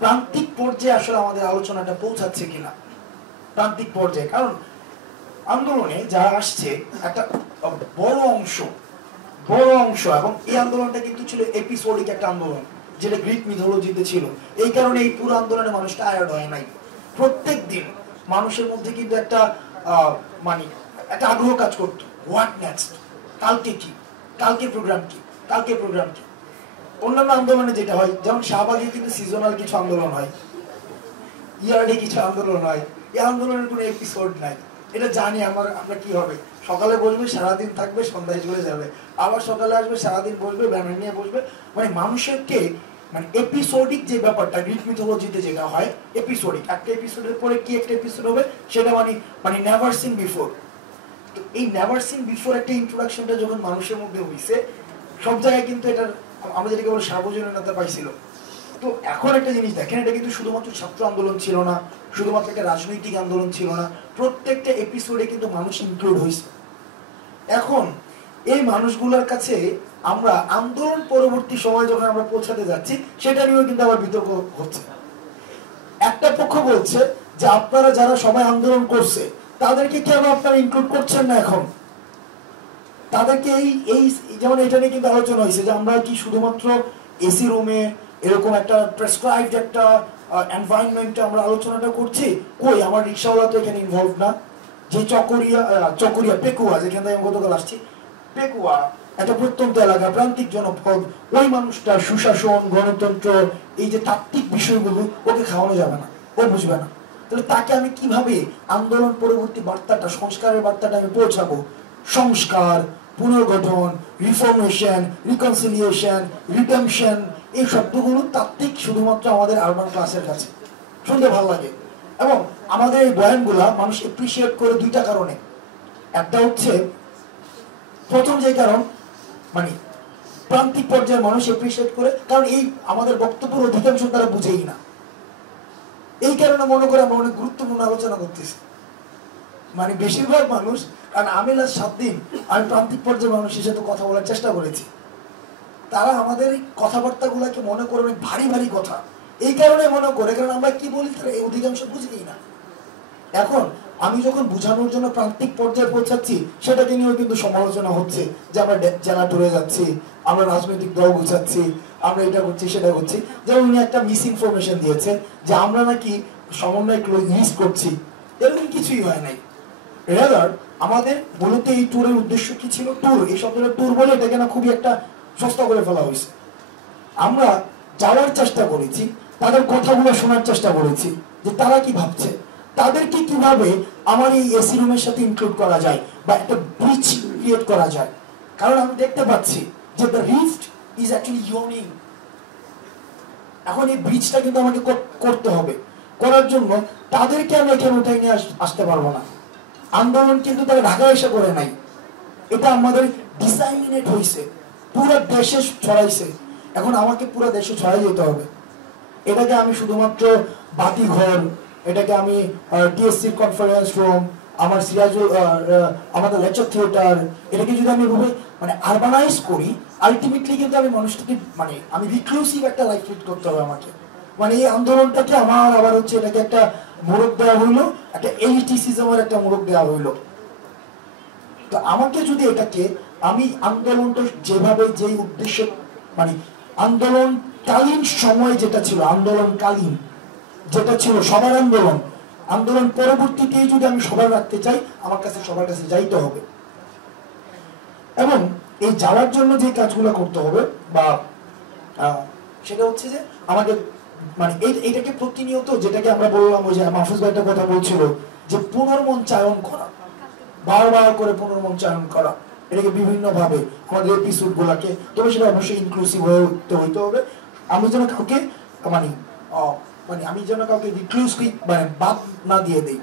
প্রান্তিক পর্যায়ে আসলে আমাদের আলোচনাটা পৌঁছাচ্ছে কিনা, প্রান্তিক পর্যায়ে। কারণ আন্দোলনে যারা আসছে একটা বড় অংশ এবং এই আন্দোলনটা কিন্তু ছিল এপিসোডিক একটা আন্দোলন, যেটা গ্রিক মিথোলজিতে ছিল। এই কারণে এই পুরো আন্দোলনে মানুষ টায়ার্ড হয় নাই। প্রত্যেক দিন মানুষের মধ্যে কিন্তু একটা মানে একটা আগ্রহ কাজ করতো, হোয়াট নেক্সট, কালকে কি, কালকে প্রোগ্রাম কি, কালকে প্রোগ্রাম কি। অন্যান্য আন্দোলনে যেটা হয়, যেমন শাহবাগে কিন্তু সিজনাল কিছু আন্দোলন হয়, ইয়ার্ডে কিছু আন্দোলন হয়, এই আন্দোলনের কোনো এপিসোড নাই। এটা জানি আমরা কি হবে, সকালে বসবে সারাদিন থাকবে, সন্ধ্যায় চলে যাবে, আবার সকালে আসবে সারাদিন বসবে, ব্যানার নিয়ে বসবে। মানে মানুষকে মানে এপিসোডিক যে ব্যাপারটা গ্রিক মিথোলজিতে যেটা হয়, এপিসোডিক, একটা এপিসোডের পরে কি একটা এপিসোড হবে সেটা মানে নেভার সিন বিফোর। তো এই নেভার সিন বিফোর একটা ইন্ট্রোডাকশনটা যখন মানুষের মধ্যে হইছে, সব জায়গায় কিন্তু এটার আমরা যেটাকে বলি সার্বজনীনতা পাইছিল। তো এখন একটা জিনিস দেখেন, এটা কিন্তু শুধুমাত্র ছাত্র আন্দোলন ছিল না, শুধুমাত্র একটা রাজনৈতিক আন্দোলন ছিল না, প্রত্যেকটা এপিসোডে কিন্তু মানুষ ইনক্লুড হয়েছে। এখন এই মানুষগুলোর কাছে আমরা আন্দোলন পরবর্তী সময় যখন আমরা পৌঁছাতে যাচ্ছি, সেটা নিয়েও কিন্তু আবার বিতর্ক হচ্ছে। একটা পক্ষ বলছে যে আপনারা যারা সবাই আন্দোলন করছে তাদেরকে কেন আপনারা ইনক্লুড করছেন না এখন, তাদেরকে এই যেমন এটা নিয়ে কিন্তু আলোচনা হয়েছে যে আমরা কি শুধুমাত্র এসি রুমে এরকম একটা প্রেসক্রাইবড একটা এনভায়রনমেন্টে আমরা আলোচনাটা করছি, কই আমার রিক্সাওয়ালা তো এখানে ইনভলভ না। যে চকরিয়া পেকুয়া, যেখান থেকে আমি গতকাল আসছি, পেকুয়া একটা প্রত্যন্ত এলাকা, প্রান্তিক জনপদ, ওই মানুষটা সুশাসন, গণতন্ত্র, এই যে তাত্ত্বিক বিষয়গুলো ওকে খাওয়ানো যাবে না, ও বুঝবে না। তাহলে তাকে আমি কিভাবে আন্দোলন পরবর্তী বার্তাটা, সংস্কারের বার্তাটা আমি পৌঁছাবো? সংস্কার, পুনর্গঠন, রিফর্মেশন, রিকনসিলিয়েশন, রিডেমশন, এই শব্দগুলো তাত্ত্বিক শুধুমাত্র আমাদের আরবান ক্লাসের কাছে শুনতে ভালো লাগে। এবং আমাদের এই বয়ানগুলা মানুষ এপ্রিসিয়েট করে দুইটা কারণে। একটা হচ্ছে, প্রথম যে কারণ, মানে প্রান্তিক পর্যায়ের মানুষ এপ্রিসিয়েট করে, কারণ এই আমাদের বক্তব্যের অধিকাংশ তারা বুঝেই না। এই কারণে মনে করে আমরা অনেক গুরুত্বপূর্ণ আলোচনা করতেছি। মানে বেশিরভাগ মানুষ, কারণ আমি লাস্ট 7 দিন আমি প্রান্তিক পর্যায়ের মানুষের সাথে কথা বলার চেষ্টা করেছি, তারা আমাদের এই কথাবার্তা গুলাকে মনে করে অনেক ভারী ভারী কথা। এই কারণে মনে করে, কারণ আমরা কি বলি তারা এই অধিকাংশ বুঝেই না। এখন আমি যখন বুঝানোর জন্য প্রান্তিক পর্যায়ে পৌঁছাচ্ছি, সেটাকে নিয়েও কিন্তু সমালোচনা হচ্ছে যে আমরা জেলা টুরে যাচ্ছি, আমরা রাজনৈতিক দল গুছাচ্ছি, আমরা এটা করছি সেটা করছি। যেমন উনি একটা মিস ইনফরমেশন দিয়েছে যে আমরা নাকি সমন্বয় লিস্ট করছি, এরকম কিছুই হয় নাই। রেদার আমাদের মূলত এই ট্যুরের উদ্দেশ্য কি ছিল? ট্যুর, এই শব্দটা ট্যুর বলে এটাকে না খুবই একটা সস্তা করে ফেলা হয়েছে। আমরা যাওয়ার চেষ্টা করেছি, তাদের কথাগুলো শোনার চেষ্টা করেছি যে তারা কি ভাবছে, তাদেরকে কিভাবে আমার এই এসি রুমের সাথে ইনক্লুড করা যায় বা একটা ব্রিজ ক্রিয়েট করা যায়। কারণ আমি দেখতে পাচ্ছি যে the rift is actually yawning. এখন এই ব্রিজটা কিন্তু আমাকে করতে হবে। করার জন্য তাদেরকে আমি এখানে উঠাই নিয়ে আসতে পারবো না। আন্দোলন কিন্তু তারা ঢাকায় এসে করে নাই, এটা আমাদের ডিসাইমিনেট হয়েছে, পুরো দেশে ছড়াইছে। এখন আমাকে পুরো দেশে ছড়াই যেতে হবে। এটাকে আমি শুধুমাত্র বাতিঘর, এটাকে আমি টিএসসির কনফারেন্স রুম, আমার সিরাজুল আমাদের লেকচার থিয়েটার, এটাকে যদি আমি মানে আরবানাইজ করি, আলটিমেটলি কিন্তু আমি মানুষটাকে মানে আমি রিক্লুসিভ একটা লাইফ লিড করতে হবে আমাকে। মানে এই আন্দোলনটাকে আমার আবার হচ্ছে এটাকে একটা মোড়ক দেওয়া হইলো, একটা এলিটিসিজমের একটা মোড়ক দেওয়া হইলো। তো আমাকে যদি এটাকে আমি আন্দোলনটা যেভাবে যেই উদ্দেশ্য, মানে আন্দোলনকালীন সময় যেটা ছিল, আন্দোলনকালীন যেটা ছিল সবার আন্দোলন, আন্দোলন পরবর্তীতে যদি আমি সবার রাখতে চাই, আমার কাছে সবার কাছে যাইতে হবে। এবং এই যাওয়ার জন্য যে কাজগুলো করতে হবে বা সেটা হচ্ছে যে আমাকে মানে এইটাকে প্রতিনিয়ত, যেটাকে আমরা বললাম ওই যে মাহফুজ ভাই একটা কথা বলছিল যে পুনর্মঞ্চায়ন করা, বারবার করে পুনর্মঞ্চায়ন করা, এটাকে বিভিন্ন ভাবে আমাদের এপিসোড গুলাকে, তবে সেটা অবশ্যই ইনক্লুসিভ হইতে হবে। আমি যেন কাউকে মানে আমি যেন কাউকে রিক্লুসিভ মানে বাদ না দিয়ে দেই।